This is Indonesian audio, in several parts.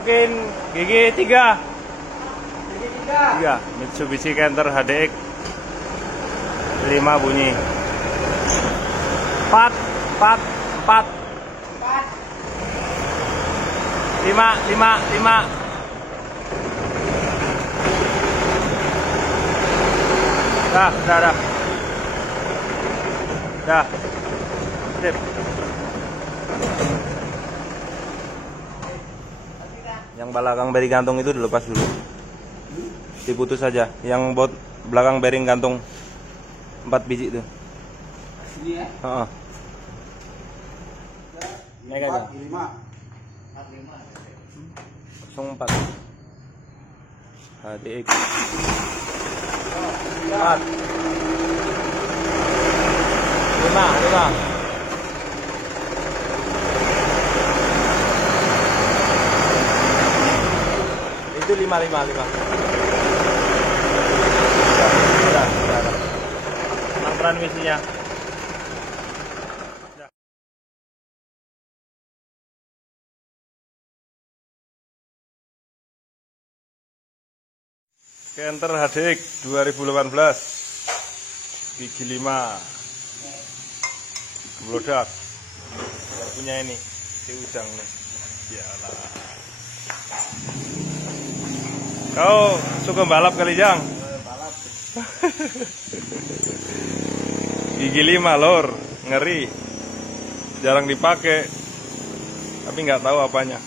masukin gigi 3. Mitsubishi Canter HDX 5 bunyi. 4 5. Dah. Sip. Yang belakang bearing gantung itu dilepas dulu. Diputus saja. Yang bot belakang bearing gantung 4 biji itu. Ini ya? Heeh. Naik aja. 04 HDX 4 5 itu 5. Sudah. Tenang transmisinya. Canter HDX 2018 gigi 5 produk punya ini si Ujang nih. Yalah. Kau suka balap kali, Jang? Balap. Gigi 5 lor, ngeri. Jarang dipakai. Tapi nggak tahu apanya.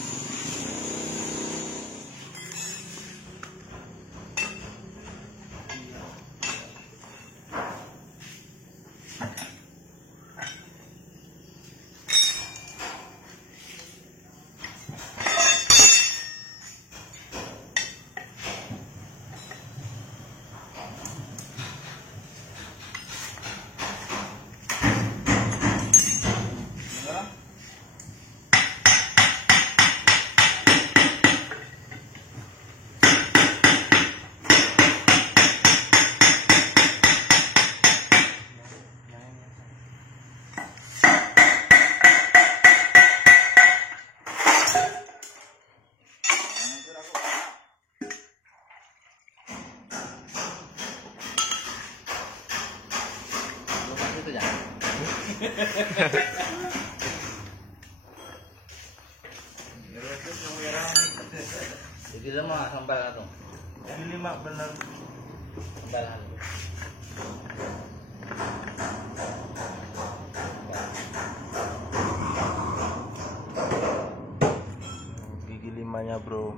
Jadi lama sampai langsung. Gigi 5 bener. Sampai langsung. Gigi 5-nya, bro.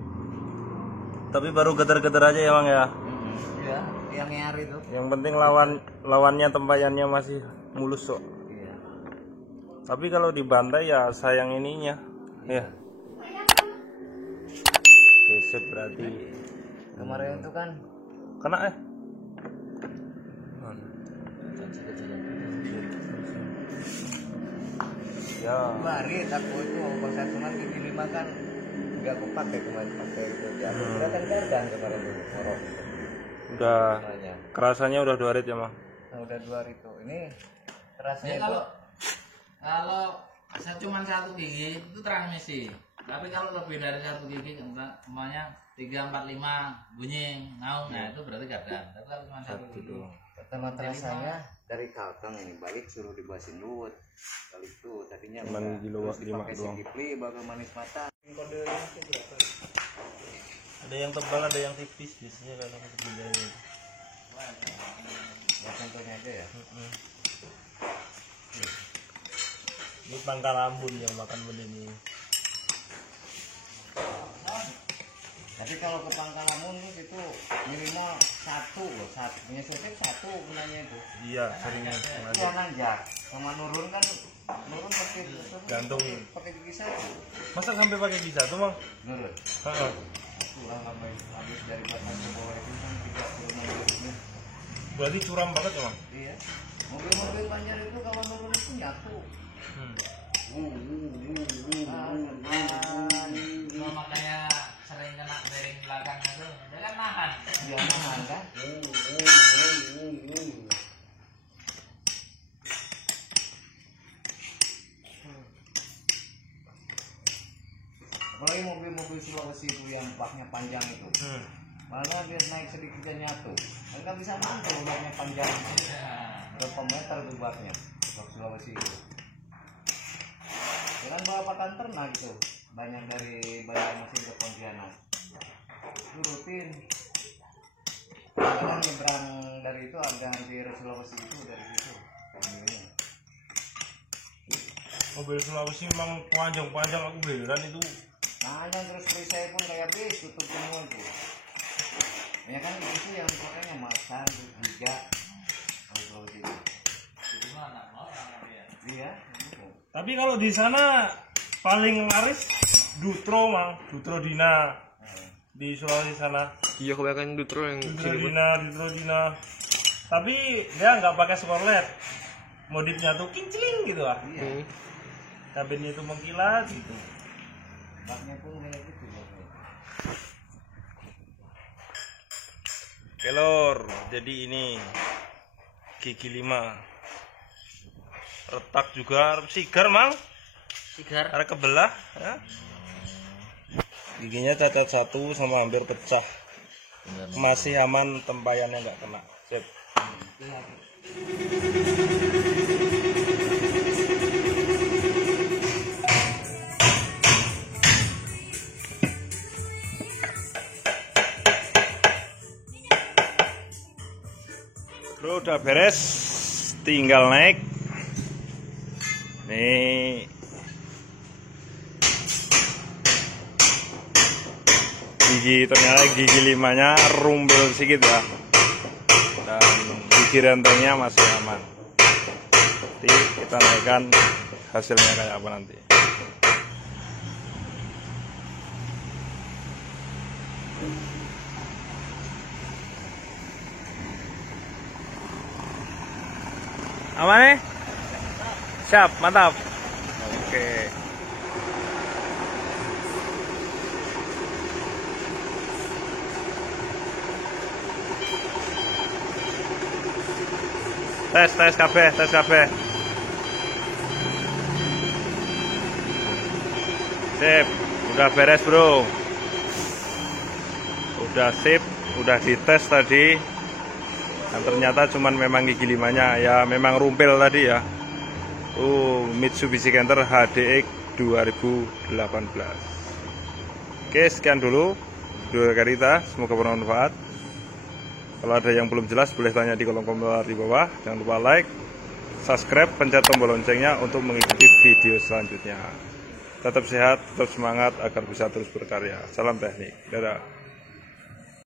Tapi baru getar-getar aja ya, Bang ya. Iya, yang nyari tuh. Yang penting lawannya tempayannya masih mulus kok. Iya. Tapi kalau dibantai ya sayang ininya. Ya. Geset berarti. Kemarin itu kan Kena ya. kemarin aku itu pas cuman gigi 5 kan nggak kepake kemarin pakai itu. Kita kan kardan kemarin tuh korok. Udah Namanya. kerasanya udah 2 rit ya, Mang. Nah, udah 2 itu. Ini terasnya Ya, itu kalau saya cuma 1 gigi itu transmisi. Tapi kalau lebih dari 1 gigi, umpamanya 3, 4, 5 bunyi ngaung, nah itu berarti gardan. Tapi kalau cuma 1 gigi, pertama terasanya dari kalteng ini balik suruh dibasin luwet. Kali itu tadinya Cuman di luar 5 pakai doang. sikipli baru manis mata. Kode itu berapa? Ada yang tebal, ada yang tipis biasanya kalau segini. Ya contohnya aja ya. Ini pangkal ambun yang makan begini. Tapi kalau ke Pangkalamun itu minimal 1 loh, punya sotek 1 gunanya itu. Iya, seringnya Itu sengaja. yang nanjak, sama nurun kan nurun pakai Gantung. pakai gigi 1. Masa sampai pakai gigi 1, Mang? Nurun. Heeh. Pulang sampai habis dari Batam ke bawah itu kan 30 menitnya. Berarti curam banget ya, Mang? Iya. Mobil-mobil Banjar itu kalau nurun itu nyatu. nah, makanya sering kena bearing belakang itu, dia kan nahan. Dia nahan kan? Apalagi mobil-mobil Sulawesi itu yang baknya panjang itu. Mana biar naik sedikit dia nyatu. Enggak bisa mantul baknya panjang. Berapa meter tuh baknya? Bak Sulawesi itu. Dengan bawa pakan ternak gitu. Banyak dari Banjarmasin ke Pontianak. Itu rutin. Kadang nyebrang dari itu ada hampir Sulawesi itu dari situ. Mobil Sulawesi memang panjang-panjang, aku beneran itu. Nah, terus perisai pun kayak bis, tutup semua itu. Ya kan itu yang pakainya masan, juga. Kalau gitu. Itu mah anak orang tapi ya. Iya. Gitu. Tapi kalau di sana paling laris Dutro, Mang. Dutro Dina di Sulawesi sana. Iya kebanyakan Dutro yang Dutro sini. Dina. Tapi dia nggak pakai Chevrolet. Modifnya tuh kincling gitu ah. Iya. Kabinnya itu mengkilat gitu. Baknya pun kayak gitu. Kelor, jadi ini gigi 5. Retak juga, sigar Mang. Sigar. Ada kebelah ya. Giginya cacat satu sama hampir pecah. Masih aman, tempayannya nggak kena. Sip. Bro, udah beres, tinggal naik. Nih gigi, ternyata gigi 5-nya rumbel sedikit ya, dan gigi rentengnya masih aman. Nanti kita naikkan hasilnya kayak apa nanti. Aman nih? Siap, mantap. Oke. Tes kabeh. Sip, udah beres bro. Udah sip, udah dites tadi. Dan ternyata cuman memang gigi 5-nya ya memang rumpel tadi ya. Mitsubishi Canter HDX 2018. Oke, sekian dulu video kita, semoga bermanfaat. Kalau ada yang belum jelas boleh tanya di kolom komentar di bawah. Jangan lupa like, subscribe, pencet tombol loncengnya untuk mengikuti video selanjutnya. Tetap sehat, tetap semangat agar bisa terus berkarya. Salam teknik. Dadah.